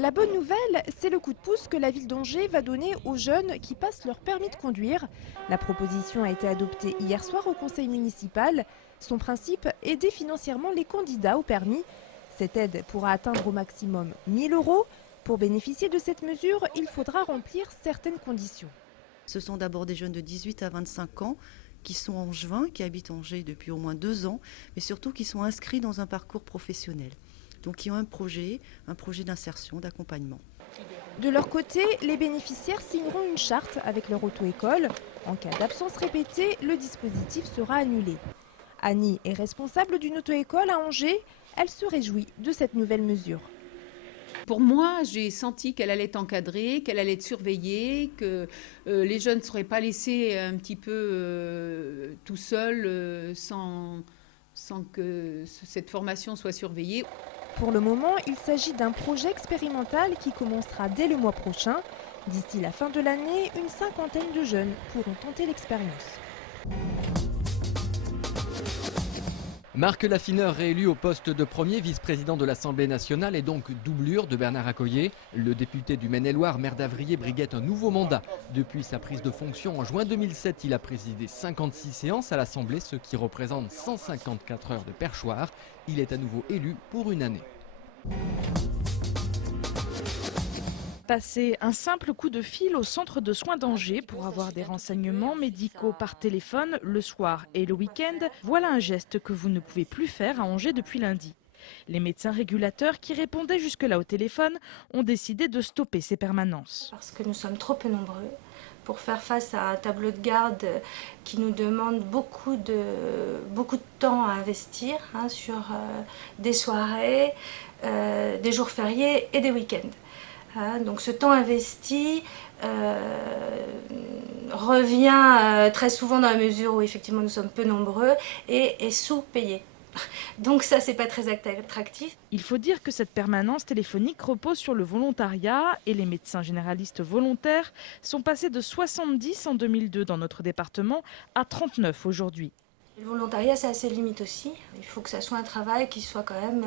La bonne nouvelle, c'est le coup de pouce que la ville d'Angers va donner aux jeunes qui passent leur permis de conduire. La proposition a été adoptée hier soir au conseil municipal. Son principe, aider financièrement les candidats au permis. Cette aide pourra atteindre au maximum 1 000 €. Pour bénéficier de cette mesure, il faudra remplir certaines conditions. Ce sont d'abord des jeunes de 18 à 25 ans qui sont angevins, qui habitent Angers depuis au moins 2 ans, mais surtout qui sont inscrits dans un parcours professionnel. Donc qui ont un projet d'insertion, d'accompagnement. De leur côté, les bénéficiaires signeront une charte avec leur auto-école. En cas d'absence répétée, le dispositif sera annulé. Annie est responsable d'une auto-école à Angers. Elle se réjouit de cette nouvelle mesure. Pour moi, j'ai senti qu'elle allait être encadrée, qu'elle allait être surveillée, que les jeunes ne seraient pas laissés un petit peu tout seuls sans que cette formation soit surveillée. Pour le moment, il s'agit d'un projet expérimental qui commencera dès le mois prochain. D'ici la fin de l'année, une cinquantaine de jeunes pourront tenter l'expérience. Marc Laffineur, réélu au poste de premier vice-président de l'Assemblée nationale, est donc doublure de Bernard Accoyer. Le député du Maine-et-Loire, maire d'Avrier, briguette un nouveau mandat. Depuis sa prise de fonction en juin 2007, il a présidé 56 séances à l'Assemblée, ce qui représente 154 heures de perchoir. Il est à nouveau élu pour une année. Passez un simple coup de fil au centre de soins d'Angers pour avoir des renseignements médicaux par téléphone le soir et le week-end. Voilà un geste que vous ne pouvez plus faire à Angers depuis lundi. Les médecins régulateurs qui répondaient jusque-là au téléphone ont décidé de stopper ces permanences. Parce que nous sommes trop peu nombreux pour faire face à un tableau de garde qui nous demande beaucoup de temps à investir sur des soirées, des jours fériés et des week-ends. Donc ce temps investi revient très souvent dans la mesure où effectivement nous sommes peu nombreux et est sous-payé. Donc ça, c'est pas très attractif. Il faut dire que cette permanence téléphonique repose sur le volontariat et les médecins généralistes volontaires sont passés de 70 en 2002 dans notre département à 39 aujourd'hui. Le volontariat, c'est assez limite aussi. Il faut que ça soit un travail qui soit quand même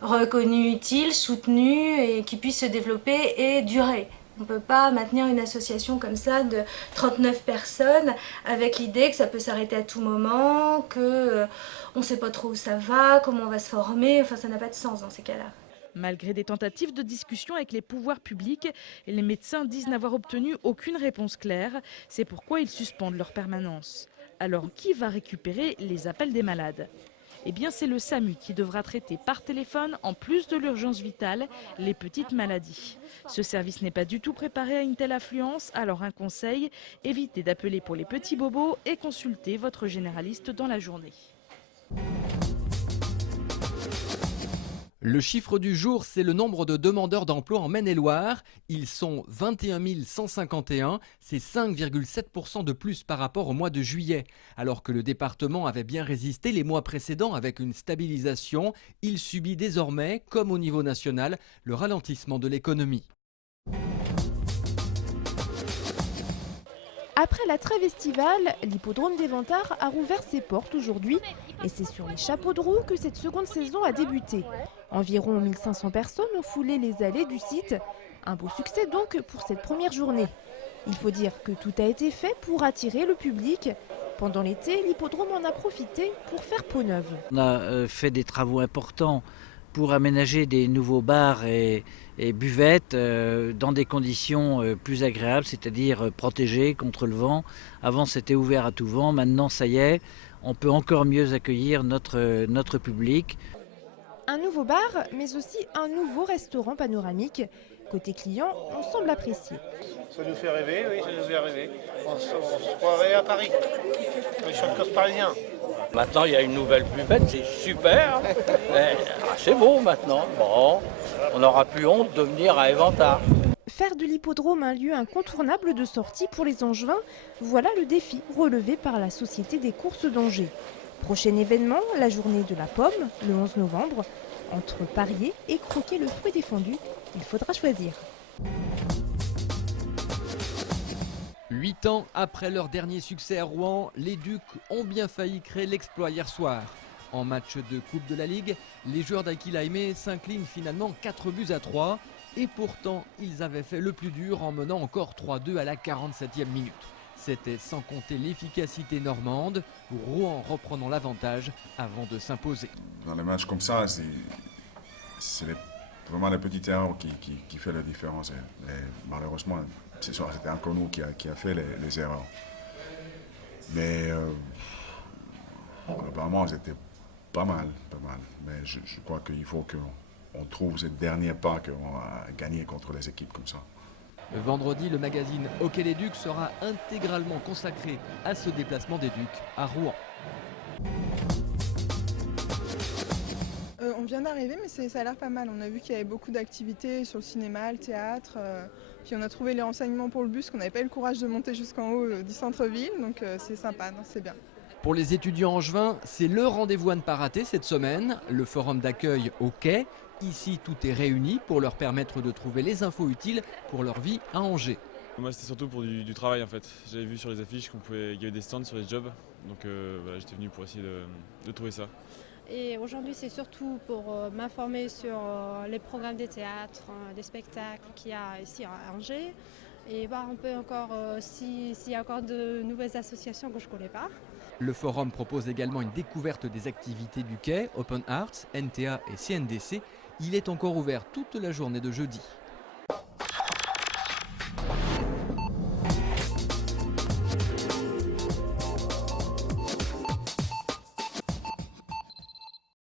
reconnu utile, soutenu et qui puisse se développer et durer. On ne peut pas maintenir une association comme ça de 39 personnes avec l'idée que ça peut s'arrêter à tout moment, qu'on ne sait pas trop où ça va, comment on va se former. Enfin, ça n'a pas de sens dans ces cas-là. Malgré des tentatives de discussion avec les pouvoirs publics, les médecins disent n'avoir obtenu aucune réponse claire. C'est pourquoi ils suspendent leur permanence. Alors, qui va récupérer les appels des malades ? Eh bien, c'est le SAMU qui devra traiter par téléphone, en plus de l'urgence vitale, les petites maladies. Ce service n'est pas du tout préparé à une telle affluence, alors un conseil, évitez d'appeler pour les petits bobos et consultez votre généraliste dans la journée. Le chiffre du jour, c'est le nombre de demandeurs d'emploi en Maine-et-Loire. Ils sont 21 151, c'est 5,7% de plus par rapport au mois de juillet. Alors que le département avait bien résisté les mois précédents avec une stabilisation, il subit désormais, comme au niveau national, le ralentissement de l'économie. Après la trêve estivale, l'hippodrome d'Éventard a rouvert ses portes aujourd'hui. Et c'est sur les chapeaux de roue que cette seconde saison a débuté. Environ 1500 personnes ont foulé les allées du site. Un beau succès donc pour cette première journée. Il faut dire que tout a été fait pour attirer le public. Pendant l'été, l'hippodrome en a profité pour faire peau neuve. On a fait des travaux importants pour aménager des nouveaux bars et buvettes dans des conditions plus agréables, c'est-à-dire protégées contre le vent. Avant, c'était ouvert à tout vent. Maintenant, ça y est, on peut encore mieux accueillir notre public. Un nouveau bar, mais aussi un nouveau restaurant panoramique. Côté client, on semble apprécier. Ça nous fait rêver, oui, ça nous fait rêver. On se croirait à Paris, les champions parisiens. Maintenant, il y a une nouvelle buvette, c'est super. C'est bon maintenant. Bon, on n'aura plus honte de venir à Éventard. Faire de l'hippodrome un lieu incontournable de sortie pour les Angevins, voilà le défi relevé par la Société des courses d'Angers. Prochain événement, la journée de la pomme, le 11 novembre. Entre parier et croquer le fruit défendu, il faudra choisir. 8 ans après leur dernier succès à Rouen, les Ducs ont bien failli créer l'exploit hier soir. En match de Coupe de la Ligue, les joueurs d'Aquila Aimé s'inclinent finalement 4 buts à 3. Et pourtant, ils avaient fait le plus dur en menant encore 3-2 à la 47e minute. C'était sans compter l'efficacité normande, Rouen reprenant l'avantage avant de s'imposer. Dans les matchs comme ça, c'est vraiment les petites erreurs qui font la différence. Et malheureusement, ce soir, c'était encore nous qui a fait les erreurs. Mais globalement, c'était pas mal. Mais je crois qu'il faut qu'on trouve ce dernier pas qu'on va gagner contre les équipes comme ça. Vendredi, le magazine Hockey les Ducs sera intégralement consacré à ce déplacement des Ducs à Rouen. On vient d'arriver, mais ça a l'air pas mal. On a vu qu'il y avait beaucoup d'activités sur le cinéma, le théâtre. Puis on a trouvé les renseignements pour le bus qu'on n'avait pas eu le courage de monter jusqu'en haut du centre-ville. Donc c'est sympa, c'est bien. Pour les étudiants angevins, c'est le rendez-vous à ne pas rater cette semaine, le forum d'accueil au Quai. Ici, tout est réuni pour leur permettre de trouver les infos utiles pour leur vie à Angers. Moi, c'était surtout pour du travail en fait. J'avais vu sur les affiches qu'il y avait des stands sur les jobs. Donc voilà, j'étais venu pour essayer de trouver ça. Et aujourd'hui, c'est surtout pour m'informer sur les programmes des théâtres, des spectacles qu'il y a ici à Angers. Et voir un peu encore s'il y a encore de nouvelles associations que je ne connais pas. Le forum propose également une découverte des activités du Quai, Open Arts, NTA et CNDC. Il est encore ouvert toute la journée de jeudi.